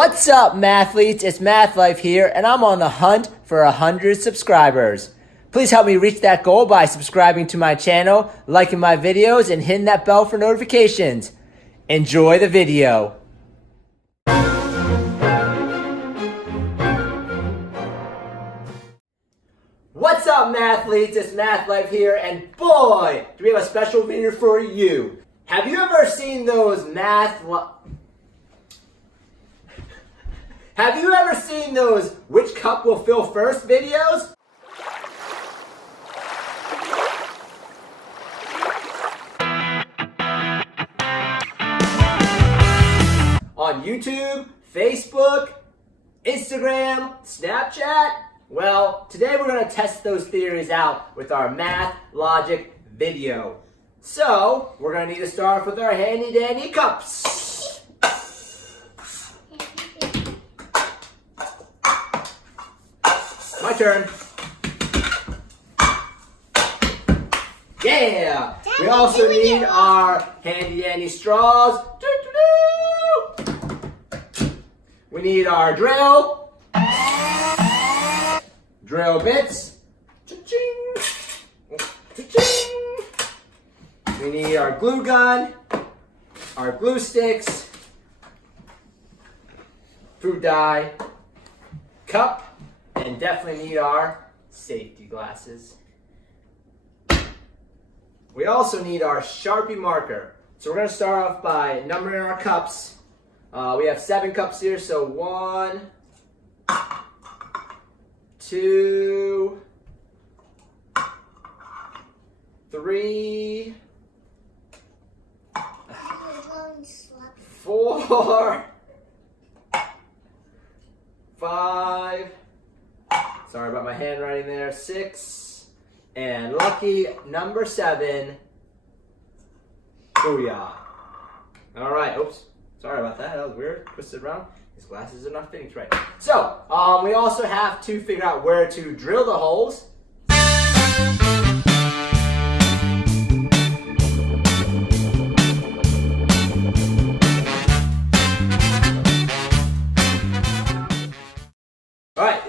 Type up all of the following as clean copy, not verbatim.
What's up, mathletes? It's Math Life here, and I'm on the hunt for 100 subscribers. Please help me reach that goal by subscribing to my channel, liking my videos, and hitting that bell for notifications. Enjoy the video. What's up, mathletes? It's Math Life here, and boy, do we have a special video for you. Have you ever seen those Have you ever seen those which cup will fill first videos? On YouTube, Facebook, Instagram, Snapchat? Well, today we're going to test those theories out with our math logic video. So, we're going to need to start with our handy dandy cups. My turn. Yeah! We also need our handy dandy straws. We need our drill bits. Cha-ching. Cha-ching. We need our glue gun, our glue sticks, food dye, cup, and definitely need our safety glasses. We also need our Sharpie marker. So we're going to start off by numbering our cups. We have 7 cups here, so 1, 2, 3, 4, 5, sorry about my handwriting there, 6, and lucky number 7, booyah. All right, oops, sorry about that was weird, twisted around. These glasses are not fitting right. So, we also have to figure out where to drill the holes. Alright,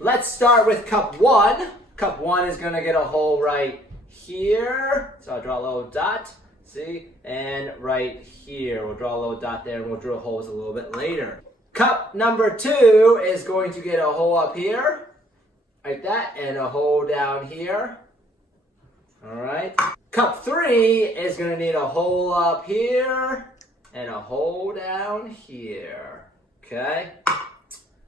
let's start with cup 1. Cup 1 is going to get a hole right here. So I'll draw a little dot, see? And right here. We'll draw a little dot there and we'll drill holes a little bit later. Cup number 2 is going to get a hole up here, like that, and a hole down here. Alright. Cup 3 is going to need a hole up here and a hole down here. Okay?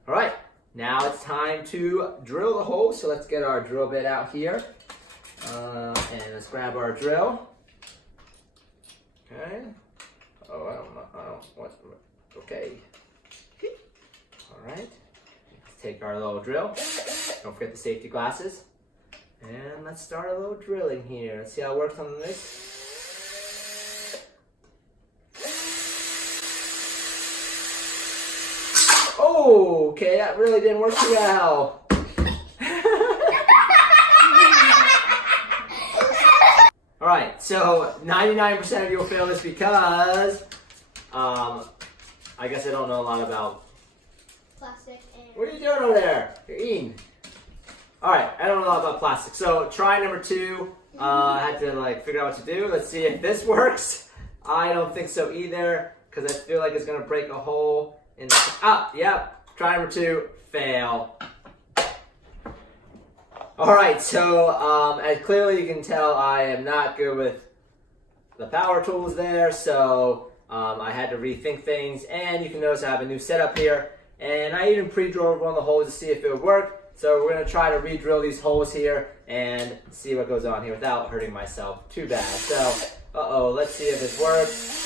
Alright. Now it's time to drill the hole, so let's get our drill bit out here. And let's grab our drill. Okay. Oh, I don't know what. Okay. Alright. Let's take our little drill. Don't forget the safety glasses. And let's start a little drilling here. Let's see how it works on this. Oh, okay, that really didn't work too well. Alright, so 99% of you will fail this because I guess I don't know a lot about plastic and... What are you doing over there? You're eating. Alright, I don't know a lot about plastic. So try number 2. I had to figure out what to do. Let's see if this works. I don't think so either, because I feel like it's gonna break a hole. Yep. Try number 2, fail. Alright, so as clearly you can tell, I am not good with the power tools there, so I had to rethink things, and you can notice I have a new setup here, and I even pre-drilled one of the holes to see if it would work, so we're going to try to re-drill these holes here and see what goes on here without hurting myself too bad. So, let's see if this works.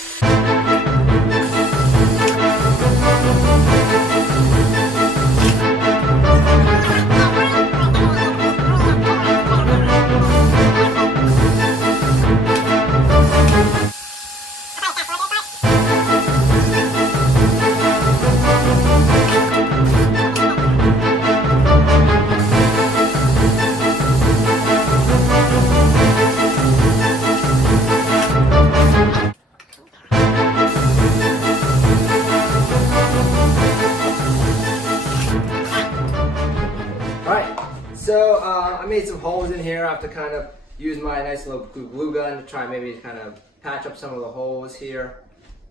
Alright, so I made some holes in here. I have to kind of use my nice little glue gun to try maybe kind of patch up some of the holes here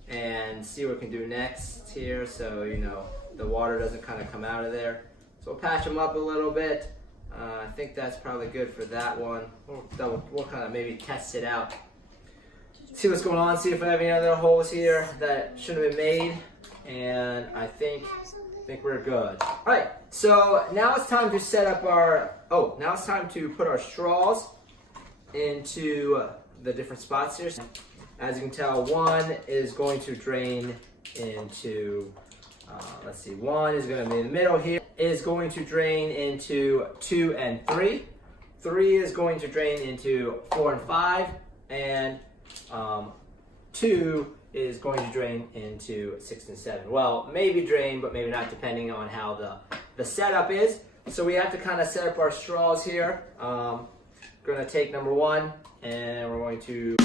and see what we can do next here so, you know, the water doesn't kind of come out of there. So we'll patch them up a little bit. I think that's probably good for that one. We'll kind of maybe test it out. See what's going on, see if I have any other holes here that should have been made. And I think we're good. All right, so now it's time to set up our, now it's time to put our straws into the different spots here. As you can tell, one is going to drain into, let's see, one is going to be in the middle here, is going to drain into 2 and 3. 3 is going to drain into 4 and 5, and 2 is going to drain into 6 and 7. Well, maybe drain, but maybe not, depending on how the setup is. So we have to kind of set up our straws here. We're going to take number 1, and we're going to...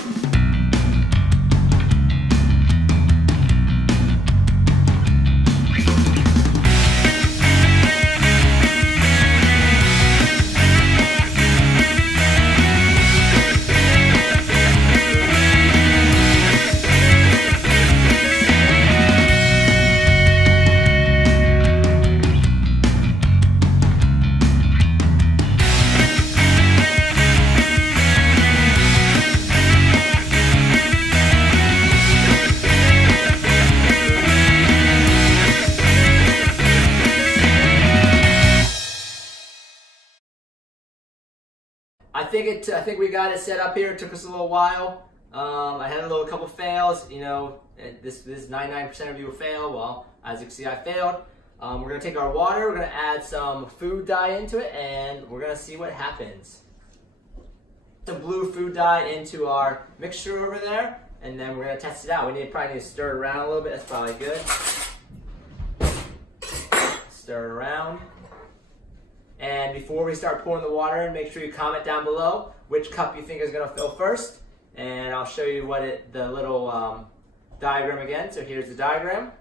I think we got it set up here. It took us a little while. I had a couple fails. You know, this 99% of you will fail. Well, as you can see, I failed. We're gonna take our water. We're gonna add some food dye into it, and we're gonna see what happens. Some blue food dye into our mixture over there, and then we're gonna test it out. We probably need to stir it around a little bit. That's probably good. Stir it around. And before we start pouring the water in, make sure you comment down below which cup you think is going to fill first. And I'll show you the little diagram again. So here's the diagram.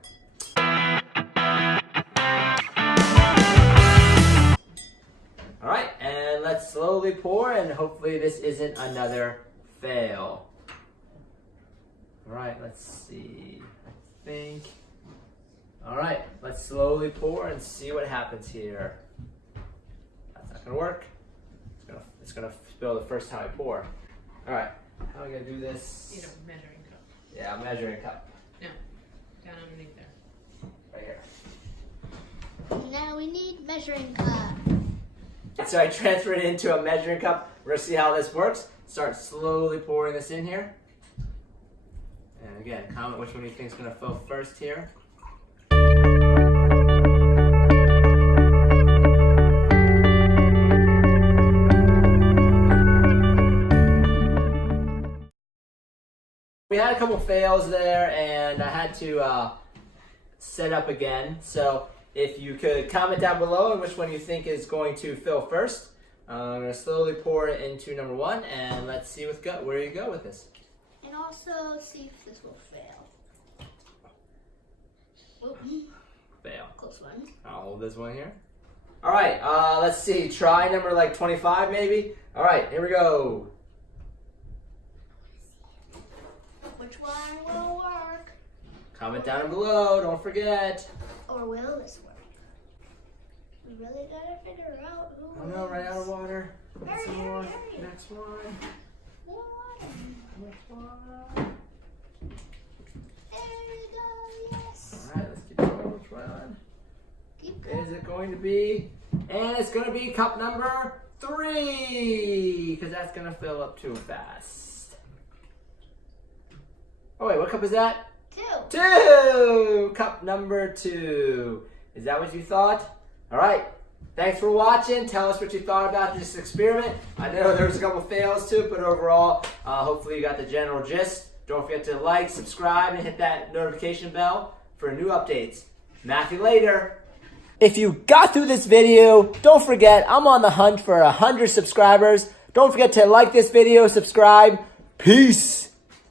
All right, and let's slowly pour, and hopefully this isn't another fail. All right, let's see. I think. All right, let's slowly pour and see what happens here. Gonna work. It's gonna spill the first time I pour. All right, how am I gonna do this? You know, measuring cup. Yeah, a measuring cup. No, down underneath there. Right here. Now we need measuring cup. So I transferred it into a measuring cup. We're gonna see how this works. Start slowly pouring this in here. And again, comment which one you think is gonna fill first here. We had a couple fails there, and I had to set up again. So if you could comment down below on which one you think is going to fill first. I'm going to slowly pour it into number 1, and let's see where you go with this. And also see if this will fail. Oops. Fail. Close one. I'll hold this one here. All right, let's see. Try number 25 maybe. All right, here we go. Which one will work? Comment down below, don't forget. Or will this work? We really gotta figure out who. Oh no, right out of water. Hurry, Some hurry, more. hurry. Next one. Little water. Next one. There you go, yes. All right, let's keep going. Which one Keep going. is it going to be? And it's going to be cup number 3, because that's going to fill up too fast. Oh wait, what cup is that? 2. 2! Cup number 2. Is that what you thought? All right. Thanks for watching. Tell us what you thought about this experiment. I know there was a couple fails too, but overall, hopefully you got the general gist. Don't forget to like, subscribe, and hit that notification bell for new updates. Matthew later. If you got through this video, don't forget, I'm on the hunt for 100 subscribers. Don't forget to like this video, subscribe. Peace.